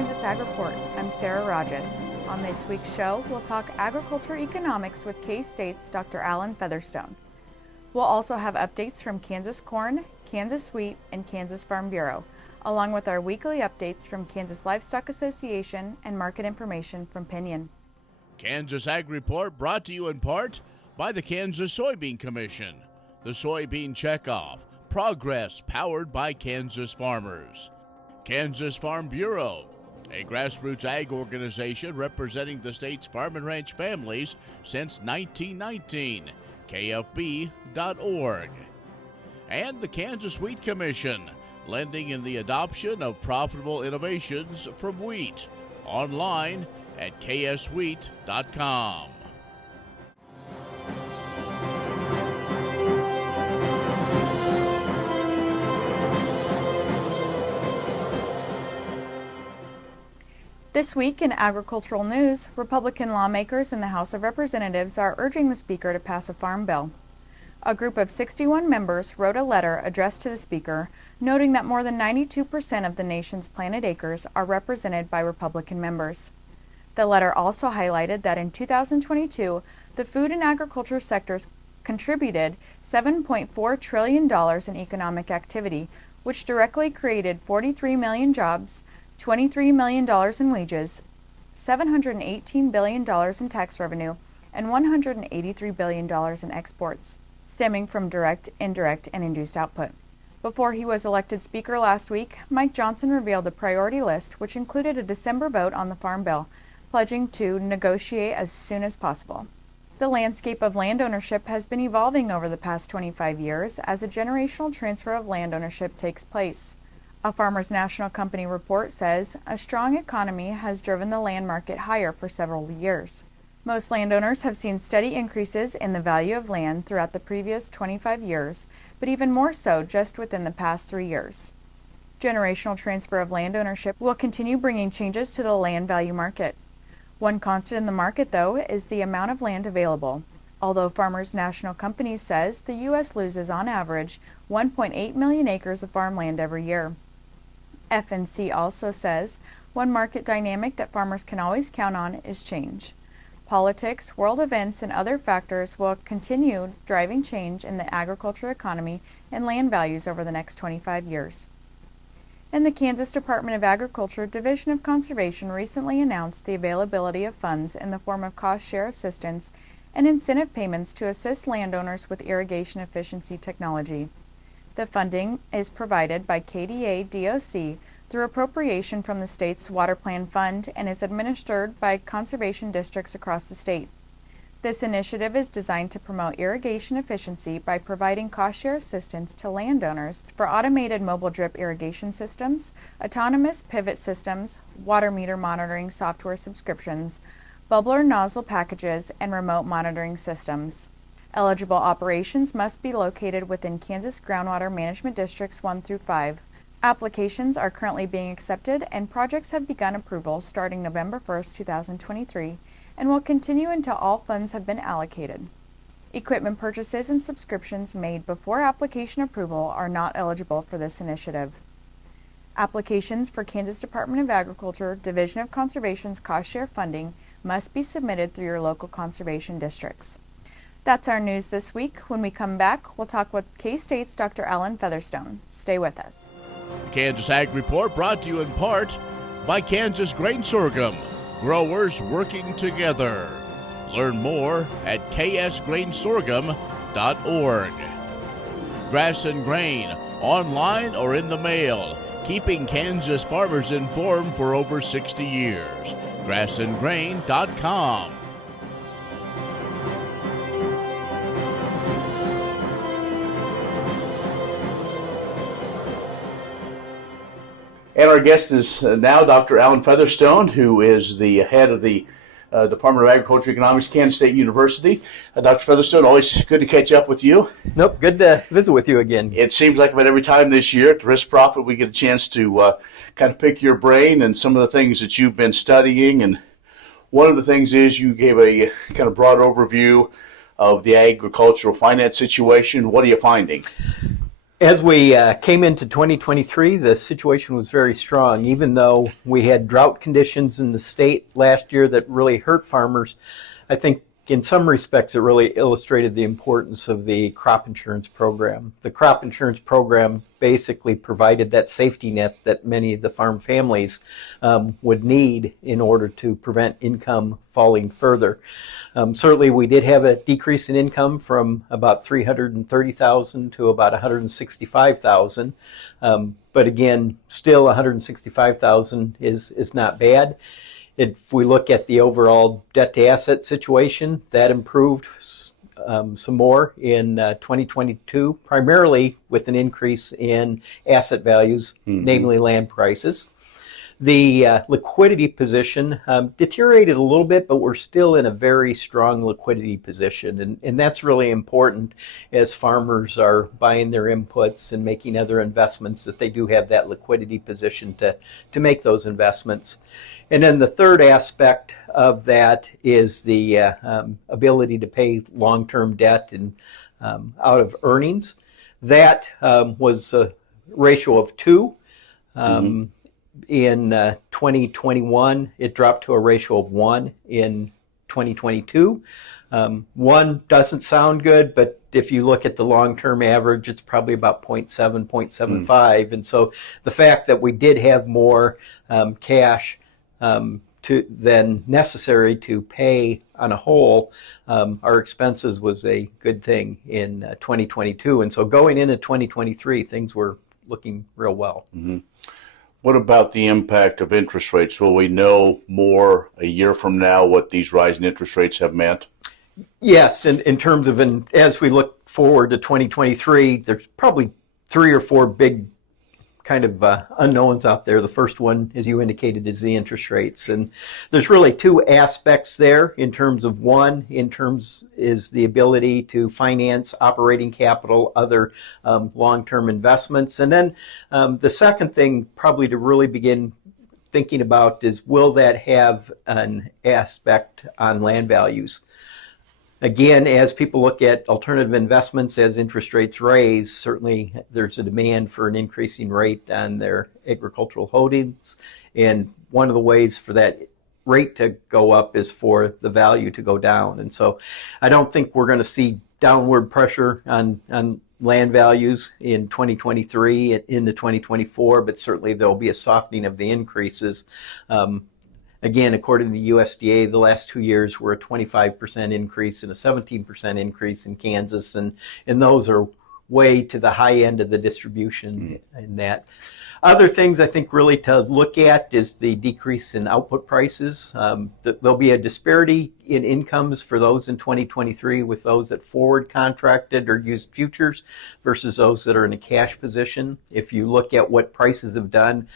Kansas Ag Report. I'm Sarah Rajas. On this week's show, we'll talk agriculture economics with K-State's Dr. Alan Featherstone. We'll also have updates from Kansas Corn, Kansas Wheat, and Kansas Farm Bureau, along with our weekly updates from Kansas Livestock Association and market information from Pinion. Kansas Ag Report brought to you in part by the Kansas Soybean Commission, the Soybean Checkoff, progress powered by Kansas farmers. Kansas Farm Bureau, a grassroots ag organization representing the state's farm and ranch families since 1919, kfb.org. And the Kansas Wheat Commission, lending in the adoption of profitable innovations from wheat, online at kswheat.com. This week in agricultural news, Republican lawmakers in the House of Representatives are urging the Speaker to pass a farm bill. A group of 61 members wrote a letter addressed to the Speaker, noting that more than 92% of the nation's planted acres are represented by Republican members. The letter also highlighted that in 2022, the food and agriculture sectors contributed $7.4 trillion in economic activity, which directly created 43 million jobs, $23 million in wages, $718 billion in tax revenue, and $183 billion in exports, stemming from direct, indirect, and induced output. Before he was elected Speaker last week, Mike Johnson revealed a priority list which included a December vote on the Farm Bill, pledging to negotiate as soon as possible. The landscape of land ownership has been evolving over the past 25 years as a generational transfer of land ownership takes place. A Farmers National Company report says a strong economy has driven the land market higher for several years. Most landowners have seen steady increases in the value of land throughout the previous 25 years, but even more so just within the past 3 years. Generational transfer of land ownership will continue bringing changes to the land value market. One constant in the market, though, is the amount of land available. Although Farmers National Company says the U.S. loses on average 1.8 million acres of farmland every year. FNC also says one market dynamic that farmers can always count on is change. Politics, world events, and other factors will continue driving change in the agriculture economy and land values over the next 25 years. And the Kansas Department of Agriculture Division of Conservation recently announced the availability of funds in the form of cost share assistance and incentive payments to assist landowners with irrigation efficiency technology. The funding is provided by KDA DOC through appropriation from the state's Water Plan Fund and is administered by conservation districts across the state. This initiative is designed to promote irrigation efficiency by providing cost-share assistance to landowners for automated mobile drip irrigation systems, autonomous pivot systems, water meter monitoring software subscriptions, bubbler nozzle packages, and remote monitoring systems. Eligible operations must be located within Kansas Groundwater Management Districts 1 through 5. Applications are currently being accepted and projects have begun approval starting November 1, 2023, and will continue until all funds have been allocated. Equipment purchases and subscriptions made before application approval are not eligible for this initiative. Applications for Kansas Department of Agriculture Division of Conservation's cost share funding must be submitted through your local conservation districts. That's our news this week. When we come back, we'll talk with K-State's Dr. Alan Featherstone. Stay with us. The Kansas Ag Report brought to you in part by Kansas Grain Sorghum, growers working together. Learn more at ksgrainsorghum.org. Grass and Grain, online or in the mail, keeping Kansas farmers informed for over 60 years. grassandgrain.com. And our guest is now Dr. Alan Featherstone, who is the head of the Department of Agriculture Economics, Kansas State University. Dr. Featherstone, always good to catch up with you. Nope, good to visit with you again. It seems like about every time this year at the Risk Profit, we get a chance to kind of pick your brain and some of the things that you've been studying. And one of the things is you gave a kind of broad overview of the agricultural finance situation. What are you finding? As we came into 2023, the situation was very strong. Even though we had drought conditions in the state last year that really hurt farmers, I think in some respects it really illustrated the importance of the crop insurance program. The crop insurance program basically provided that safety net that many of the farm families would need in order to prevent income falling further. Certainly we did have a decrease in income from about $330,000 to about $165,000. But again, still $165,000 is not bad. If we look at the overall debt to asset situation, that improved some more in 2022, primarily with an increase in asset values, namely land prices. The liquidity position deteriorated a little bit, but we're still in a very strong liquidity position. And that's really important as farmers are buying their inputs and making other investments, that they do have that liquidity position to make those investments. And then the third aspect of that is the ability to pay long-term debt and out of earnings. That was a ratio of 2. In 2021, it dropped to a ratio of 1 in 2022. 1 doesn't sound good, but if you look at the long-term average, it's probably about 0.7, 0.75. And so the fact that we did have more cash than necessary to pay on a whole our expenses was a good thing in 2022. And so going into 2023, things were looking real well. What about the impact of interest rates? Will we know more a year from now what these rising interest rates have meant? Yes, in terms of, as we look forward to 2023, there's probably 3 or 4 big kind of unknowns out there. The first one, as you indicated, is the interest rates. And there's really 2 aspects there in terms of, one, is the ability to finance operating capital, other long-term investments. And then the second thing probably to really begin thinking about is, will that have an aspect on land values? Again, as people look at alternative investments, as interest rates rise, certainly there's a demand for an increasing rate on their agricultural holdings. And one of the ways for that rate to go up is for the value to go down. And so I don't think we're going to see downward pressure on land values in 2023 into 2024, but certainly there'll be a softening of the increases. Again, according to the USDA, the last 2 years were a 25% increase and a 17% increase in Kansas, and those are way to the high end of the distribution in that. Other things I think really to look at is the decrease in output prices. There'll be a disparity in incomes for those in 2023 with those that forward contracted or used futures versus those that are in a cash position. If you look at what prices have done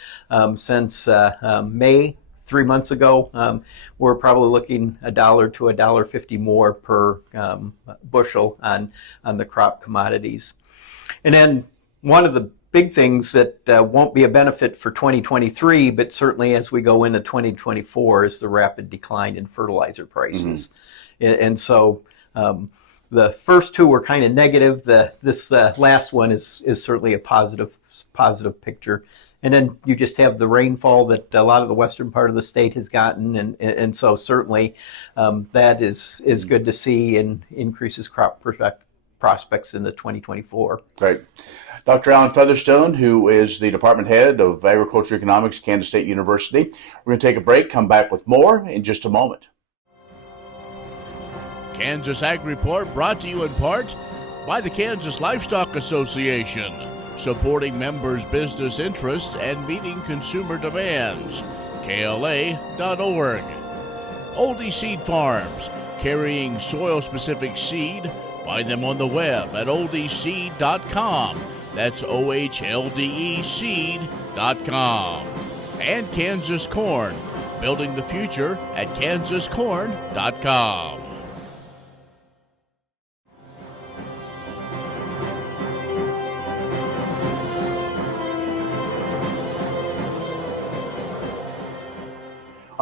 since May, 3 months ago, we're probably looking $1 to $1.50 more per bushel on the crop commodities. And then one of the big things that won't be a benefit for 2023, but certainly as we go into 2024, is the rapid decline in fertilizer prices. And so the first 2 were kind of negative. This last one is certainly a positive picture. And then you just have the rainfall that a lot of the western part of the state has gotten, and so certainly that is good to see and increases crop prospects into 2024. Right. Dr. Alan Featherstone, who is the department head of Agriculture Economics, Kansas State University. We're going to take a break, come back with more in just a moment. Kansas Ag Report brought to you in part by the Kansas Livestock Association, supporting members' business interests and meeting consumer demands. KLA.org. Oldie Seed Farms, carrying soil-specific seed. Find them on the web at oldieseed.com. That's OHLDE seed.com. And Kansas Corn, building the future at kansascorn.com.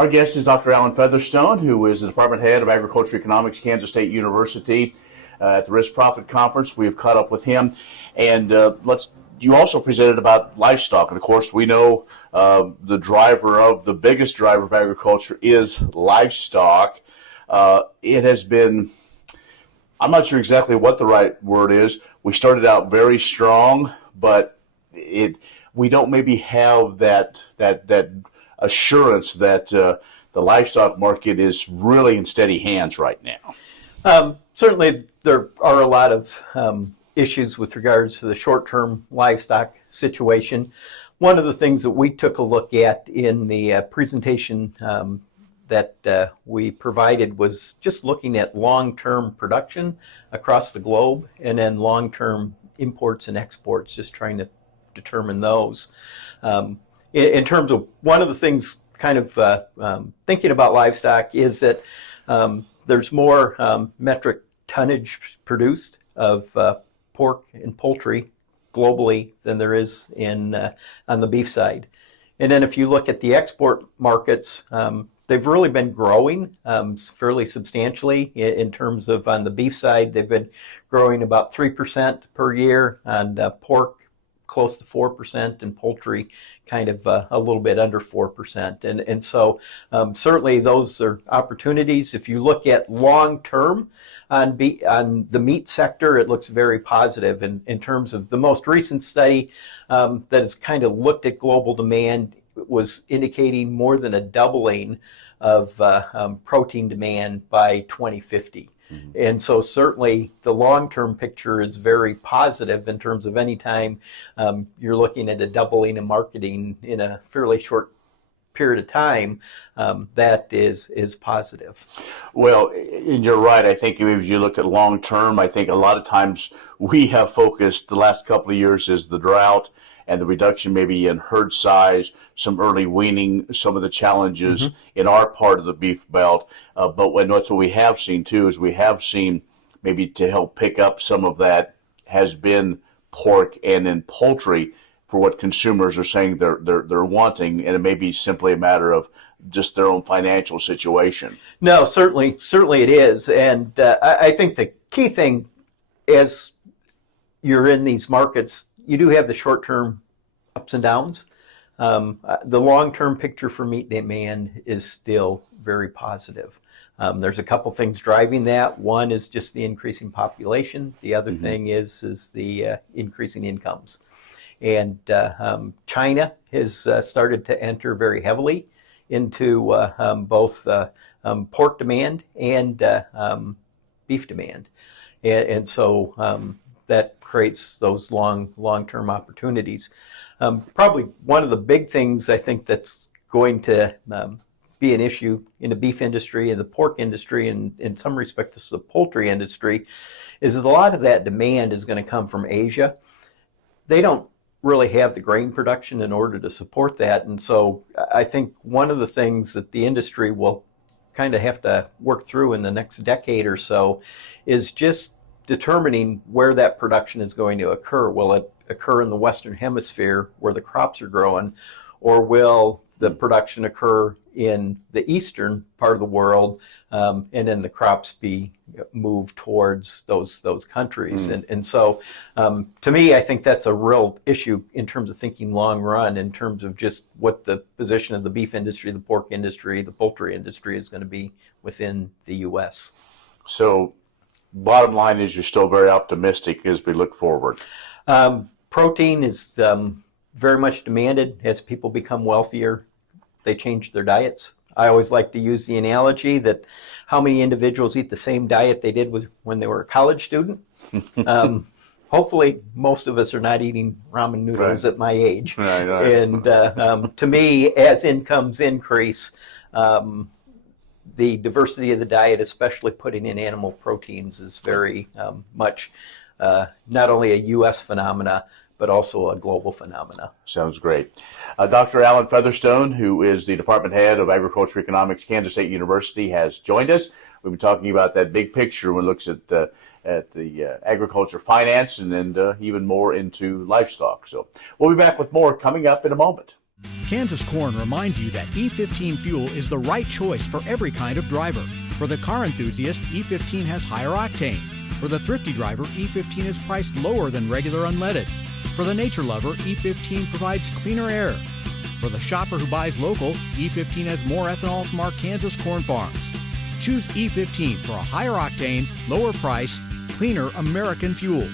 Our guest is Dr. Alan Featherstone, who is the Department Head of Agriculture Economics, Kansas State University. At the Risk Profit Conference, we have caught up with him. And you also presented about livestock. And of course, we know the biggest driver of agriculture is livestock. It has been, I'm not sure exactly what the right word is. We started out very strong, but we don't maybe have that assurance that the livestock market is really in steady hands right now. Certainly, there are a lot of issues with regards to the short-term livestock situation. One of the things that we took a look at in the presentation that we provided was just looking at long-term production across the globe and then long-term imports and exports, just trying to determine those. In terms of one of the things kind of thinking about livestock is that there's more metric tonnage produced of pork and poultry globally than there is on the beef side. And then if you look at the export markets, they've really been growing fairly substantially in terms of on the beef side. They've been growing about 3% per year, and pork close to 4%, and poultry kind of a little bit under 4%. And so certainly those are opportunities. If you look at long term on the meat sector, it looks very positive in terms of the most recent study that has kind of looked at global demand was indicating more than a doubling of protein demand by 2050. And so certainly the long-term picture is very positive in terms of any time you're looking at a doubling of marketing in a fairly short period of time, that is positive. Well, and you're right. I think if you look at long-term, I think a lot of times we have focused the last couple of years is the drought and the reduction maybe in herd size, some early weaning, some of the challenges in our part of the beef belt. But that's what we have seen too, is we have seen maybe to help pick up some of that has been pork and then poultry for what consumers are saying they're wanting, and it may be simply a matter of just their own financial situation. No, certainly it is. And I think the key thing as you're in these markets, you do have the short-term ups and downs. The long-term picture for meat demand is still very positive. There's a couple things driving that. One is just the increasing population. The other thing is the increasing incomes. And China has started to enter very heavily into both pork demand and beef demand. And so that creates those long-term opportunities. Probably one of the big things I think that's going to be an issue in the beef industry and the pork industry, and in some respects the poultry industry, is that a lot of that demand is going to come from Asia. They don't really have the grain production in order to support that, and so I think one of the things that the industry will kind of have to work through in the next decade or so is just determining where that production is going to occur. Will it occur in the Western Hemisphere where the crops are growing, or will the production occur in the eastern part of the world, and then the crops be moved towards those countries? And so to me, I think that's a real issue in terms of thinking long run, in terms of just what the position of the beef industry, the pork industry, the poultry industry is going to be within the U.S. So bottom line is you're still very optimistic as we look forward. Protein is very much demanded as people become wealthier. They change their diets. I always like to use the analogy that how many individuals eat the same diet they did when they were a college student. Hopefully, most of us are not eating ramen noodles at my age. Right. And to me, as incomes increase, the diversity of the diet, especially putting in animal proteins, is very much not only a U.S. phenomena, but also a global phenomena. Sounds great. Dr. Alan Featherstone, who is the Department Head of Agriculture Economics, Kansas State University, has joined us. We've been talking about that big picture when it looks at the agriculture finance and then even more into livestock. So we'll be back with more coming up in a moment. Kansas Corn reminds you that E15 fuel is the right choice for every kind of driver. For the car enthusiast, E15 has higher octane. For the thrifty driver, E15 is priced lower than regular unleaded. For the nature lover, E15 provides cleaner air. For the shopper who buys local, E15 has more ethanol from our Kansas corn farms. Choose E15 for a higher octane, lower price, cleaner American fuel.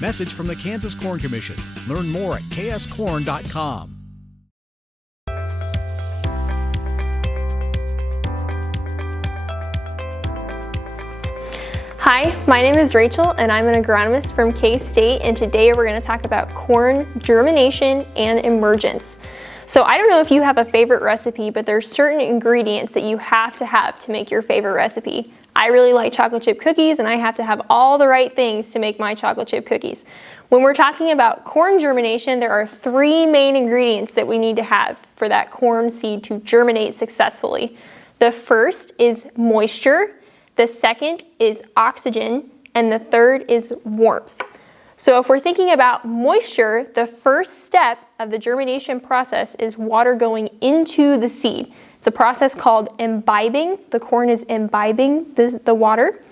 Message from the Kansas Corn Commission. Learn more at kscorn.com. Hi, my name is Rachel and I'm an agronomist from K-State, and today we're going to talk about corn germination and emergence. So I don't know if you have a favorite recipe, but there's certain ingredients that you have to make your favorite recipe. I really like chocolate chip cookies and I have to have all the right things to make my chocolate chip cookies. When we're talking about corn germination, there are three main ingredients that we need to have for that corn seed to germinate successfully. The first is moisture. The second is oxygen, and the third is warmth. So if we're thinking about moisture, the first step of the germination process is water going into the seed. It's a process called imbibing. The corn is imbibing the water,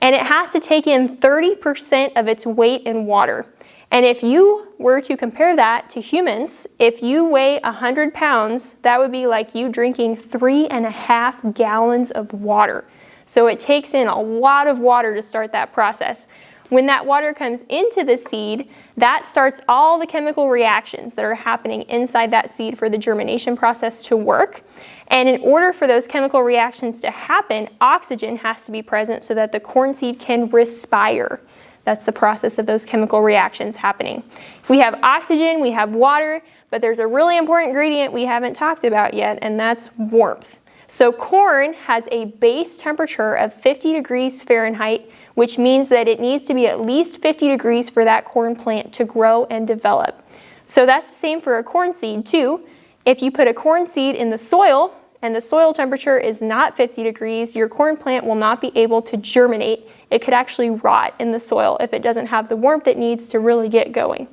and it has to take in 30% of its weight in water. And if you were to compare that to humans, if you weigh 100 pounds, that would be like you drinking 3.5 gallons of water. So it takes in a lot of water to start that process. When that water comes into the seed, that starts all the chemical reactions that are happening inside that seed for the germination process to work. And in order for those chemical reactions to happen, oxygen has to be present so that the corn seed can respire. That's the process of those chemical reactions happening. If we have oxygen, we have water, but there's a really important ingredient we haven't talked about yet, and that's warmth. So corn has a base temperature of 50 degrees Fahrenheit, which means that it needs to be at least 50 degrees for that corn plant to grow and develop. So that's the same for a corn seed too. If you put a corn seed in the soil and the soil temperature is not 50 degrees, your corn plant will not be able to germinate. It could actually rot in the soil if it doesn't have the warmth it needs to really get going.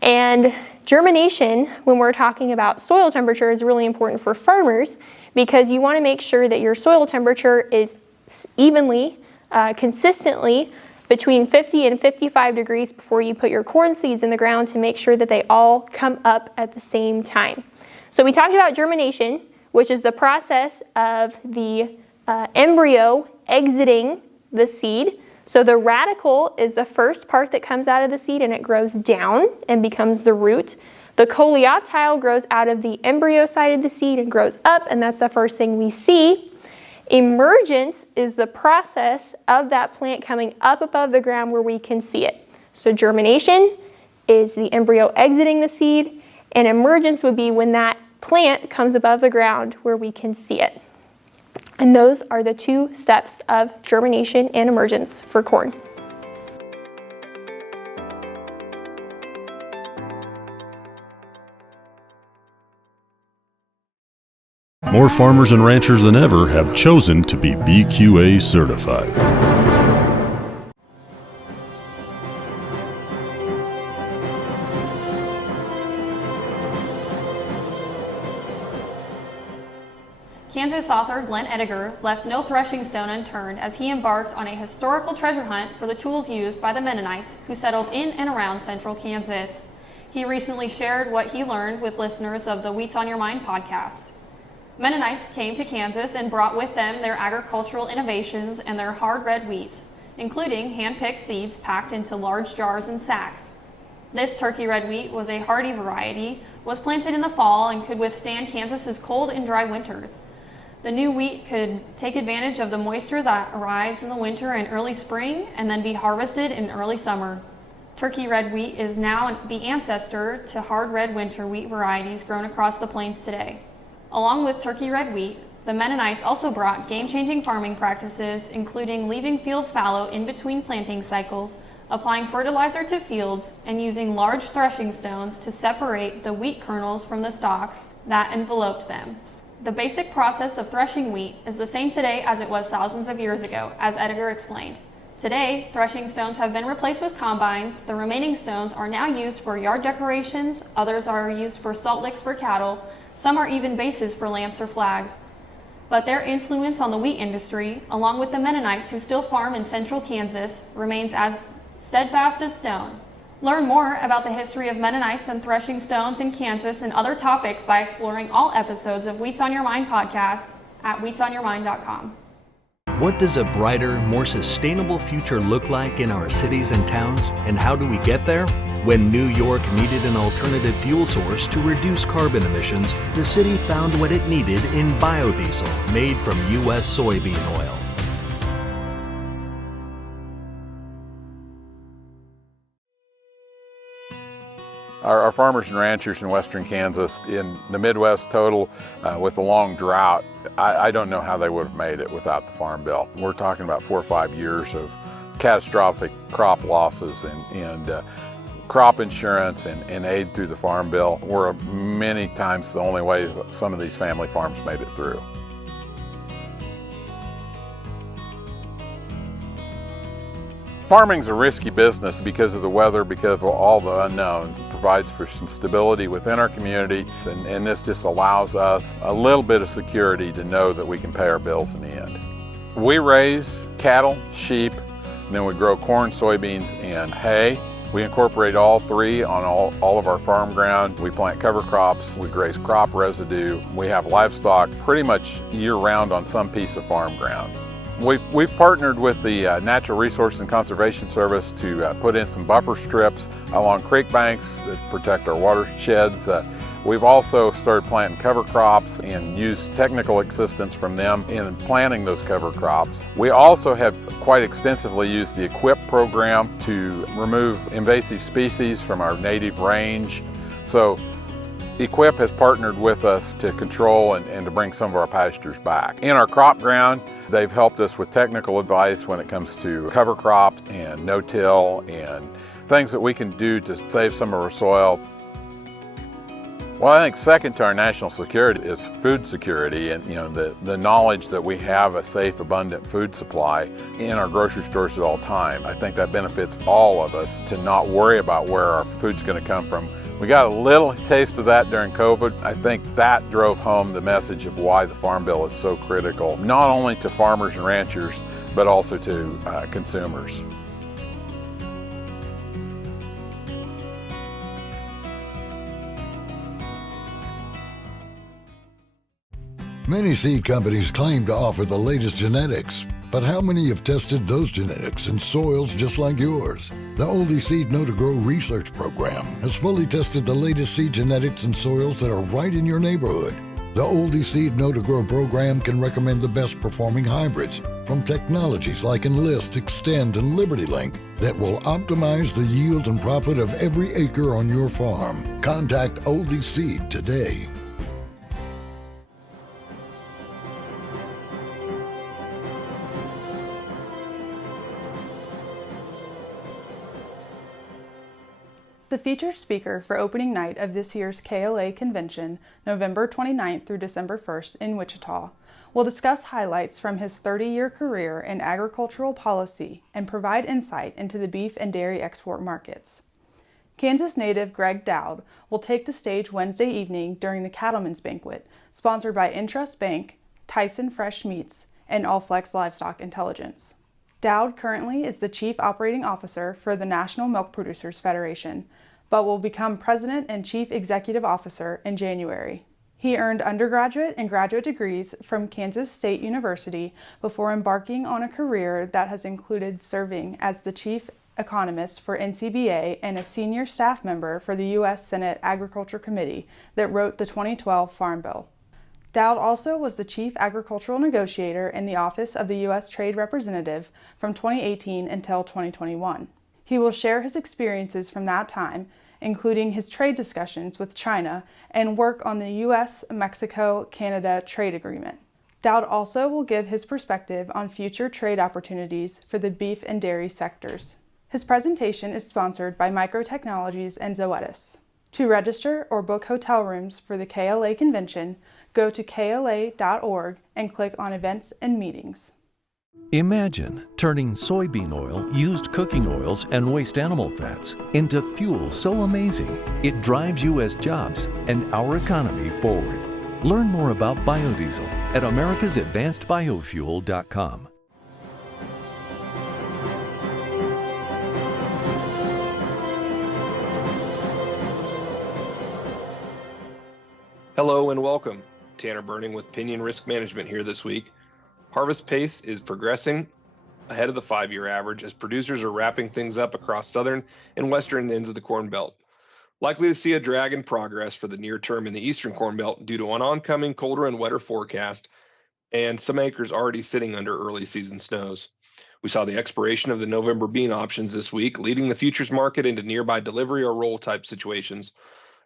And germination, when we're talking about soil temperature, is really important for farmers, because you want to make sure that your soil temperature is evenly, consistently between 50 and 55 degrees before you put your corn seeds in the ground, to make sure that they all come up at the same time. So we talked about germination, which is the process of the embryo exiting the seed. So the radicle is the first part that comes out of the seed, and it grows down and becomes the root. The coleoptile grows out of the embryo side of the seed and grows up, and that's the first thing we see. Emergence is the process of that plant coming up above the ground where we can see it. So germination is the embryo exiting the seed, and emergence would be when that plant comes above the ground where we can see it. And those are the two steps of germination and emergence for corn. More farmers and ranchers than ever have chosen to be BQA certified. Kansas author Glenn Ediger left no threshing stone unturned as he embarked on a historical treasure hunt for the tools used by the Mennonites who settled in and around central Kansas. He recently shared what he learned with listeners of the Wheats on Your Mind podcast. Mennonites came to Kansas and brought with them their agricultural innovations and their hard red wheats, including hand-picked seeds packed into large jars and sacks. This turkey red wheat was a hardy variety, was planted in the fall, and could withstand Kansas's cold and dry winters. The new wheat could take advantage of the moisture that arrives in the winter and early spring, and then be harvested in early summer. Turkey red wheat is now the ancestor to hard red winter wheat varieties grown across the plains today. Along with turkey red wheat, the Mennonites also brought game-changing farming practices, including leaving fields fallow in between planting cycles, applying fertilizer to fields, and using large threshing stones to separate the wheat kernels from the stalks that enveloped them. The basic process of threshing wheat is the same today as it was thousands of years ago, as Ediger explained. Today, threshing stones have been replaced with combines. The remaining stones are now used for yard decorations, others are used for salt licks for cattle, some are even bases for lamps or flags. But their influence on the wheat industry, along with the Mennonites who still farm in central Kansas, remains as steadfast as stone. Learn more about the history of Mennonites and threshing stones in Kansas and other topics by exploring all episodes of Wheats on Your Mind podcast at wheatsonyourmind.com. What does a brighter, more sustainable future look like in our cities and towns, and how do we get there? When New York needed an alternative fuel source to reduce carbon emissions, the city found what it needed in biodiesel made from U.S. soybean oil. Our farmers and ranchers in western Kansas, in the Midwest total, with the long drought, I don't know how they would have made it without the Farm Bill. We're talking about 4 or 5 years of catastrophic crop losses and crop insurance and aid through the Farm Bill were many times the only ways some of these family farms made it through. Farming's a risky business because of the weather, because of all the unknowns. It provides for some stability within our community, and this just allows us a little bit of security to know that we can pay our bills in the end. We raise cattle, sheep, and then we grow corn, soybeans, and hay. We incorporate all three on all of our farm ground. We plant cover crops, we graze crop residue. We have livestock pretty much year-round on some piece of farm ground. We've partnered with the Natural Resources and Conservation Service to put in some buffer strips along creek banks that protect our watersheds. We've also started planting cover crops and used technical assistance from them in planting those cover crops. We also have quite extensively used the EQIP program to remove invasive species from our native range. So EQIP has partnered with us to control and to bring some of our pastures back. In our crop ground, they've helped us with technical advice when it comes to cover crops and no-till and things that we can do to save some of our soil. Well, I think second to our national security is food security, and the knowledge that we have a safe, abundant food supply in our grocery stores at all time. I think that benefits all of us to not worry about where our food's going to come from. We got a little taste of that during COVID. I think that drove home the message of why the Farm Bill is so critical, not only to farmers and ranchers, but also to consumers. Many seed companies claim to offer the latest genetics, but how many have tested those genetics in soils just like yours? The Oldie Seed Know to Grow research program has fully tested the latest seed genetics in soils that are right in your neighborhood. The Oldie Seed Know to Grow program can recommend the best performing hybrids from technologies like Enlist, Extend, and LibertyLink that will optimize the yield and profit of every acre on your farm. Contact Oldie Seed today. The featured speaker for opening night of this year's KLA convention, November 29th through December 1st in Wichita, will discuss highlights from his 30-year career in agricultural policy and provide insight into the beef and dairy export markets. Kansas native Greg Dowd will take the stage Wednesday evening during the Cattlemen's Banquet, sponsored by Intrust Bank, Tyson Fresh Meats, and Allflex Livestock Intelligence. Dowd currently is the Chief Operating Officer for the National Milk Producers Federation, but will become President and Chief Executive Officer in January. He earned undergraduate and graduate degrees from Kansas State University before embarking on a career that has included serving as the Chief Economist for NCBA and a senior staff member for the U.S. Senate Agriculture Committee that wrote the 2012 Farm Bill. Dowd also was the Chief Agricultural Negotiator in the Office of the U.S. Trade Representative from 2018 until 2021. He will share his experiences from that time, including his trade discussions with China and work on the U.S.-Mexico-Canada trade agreement. Dowd also will give his perspective on future trade opportunities for the beef and dairy sectors. His presentation is sponsored by Microtechnologies and Zoetis. To register or book hotel rooms for the KLA convention, go to kla.org and click on Events and Meetings. Imagine turning soybean oil, used cooking oils, and waste animal fats into fuel so amazing it drives U.S. jobs and our economy forward. Learn more about biodiesel at americasadvancedbiofuel.com. Hello and welcome. Tanner Burning with Pinion Risk Management here this week. Harvest pace is progressing ahead of the 5-year average as producers are wrapping things up across southern and western ends of the Corn Belt. Likely to see a drag in progress for the near term in the eastern Corn Belt due to an oncoming colder and wetter forecast and some acres already sitting under early season snows. We saw the expiration of the November bean options this week, leading the futures market into nearby delivery or roll type situations.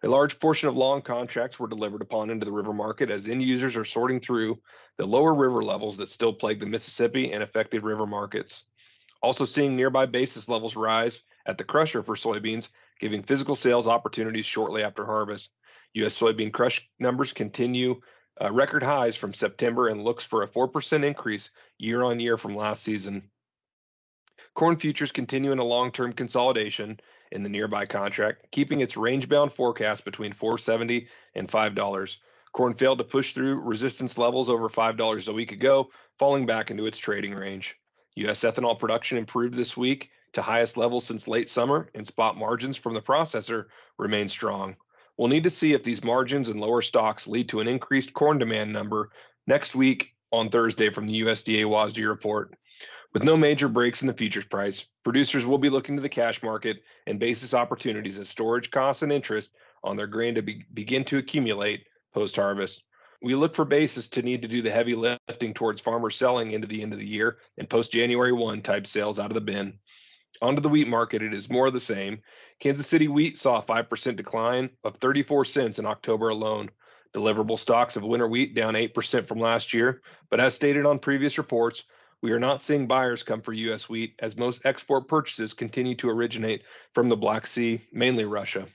A large portion of long contracts were delivered upon into the river market as end users are sorting through the lower river levels that still plague the Mississippi and affected river markets. Also seeing nearby basis levels rise at the crusher for soybeans, giving physical sales opportunities shortly after harvest. U.S. soybean crush numbers continue record highs from September and looks for a 4% increase year on year from last season. Corn futures continue in a long-term consolidation in the nearby contract, keeping its range-bound forecast between $4.70 and $5. Corn failed to push through resistance levels over $5 a week ago, falling back into its trading range. U.S. ethanol production improved this week to highest levels since late summer, and spot margins from the processor remain strong. We'll need to see if these margins and lower stocks lead to an increased corn demand number next week on Thursday from the USDA WASDE report. With no major breaks in the futures price, producers will be looking to the cash market and basis opportunities as storage costs and interest on their grain to begin to accumulate post-harvest. We look for basis to need to do the heavy lifting towards farmers selling into the end of the year and post-January 1 type sales out of the bin. Onto the wheat market, it is more of the same. Kansas City wheat saw a 5% decline of 34 cents in October alone. Deliverable stocks of winter wheat down 8% from last year, but as stated on previous reports, we are not seeing buyers come for U.S. wheat as most export purchases continue to originate from the Black Sea, mainly Russia.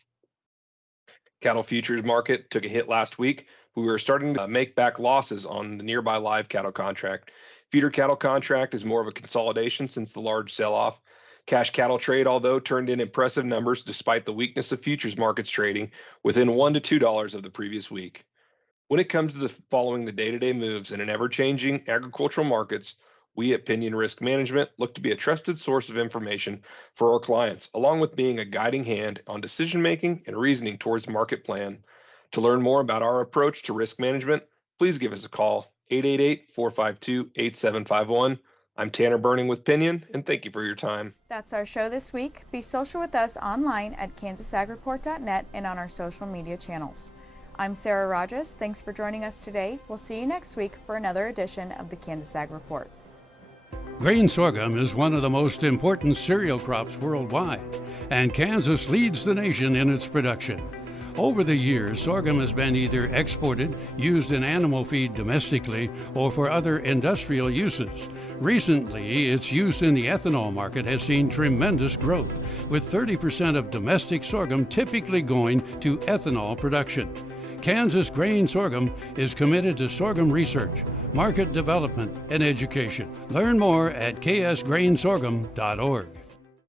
Cattle futures market took a hit last week. We were starting to make back losses on the nearby live cattle contract. Feeder cattle contract is more of a consolidation since the large sell-off. Cash cattle trade, although, turned in impressive numbers despite the weakness of futures markets trading within $1 to $2 of the previous week. When it comes to following the day-to-day moves in an ever-changing agricultural markets, we at Pinion Risk Management look to be a trusted source of information for our clients, along with being a guiding hand on decision-making and reasoning towards market plan. To learn more about our approach to risk management, please give us a call, 888-452-8751. I'm Tanner Burning with Pinion, and thank you for your time. That's our show this week. Be social with us online at kansasagreport.net and on our social media channels. I'm Sarah Rajas. Thanks for joining us today. We'll see you next week for another edition of the Kansas Ag Report. Grain sorghum is one of the most important cereal crops worldwide, and Kansas leads the nation in its production. Over the years, sorghum has been either exported, used in animal feed domestically, or for other industrial uses. Recently, its use in the ethanol market has seen tremendous growth, with 30% of domestic sorghum typically going to ethanol production. Kansas Grain Sorghum is committed to sorghum research, market development, and education. Learn more at ksgrainsorghum.org.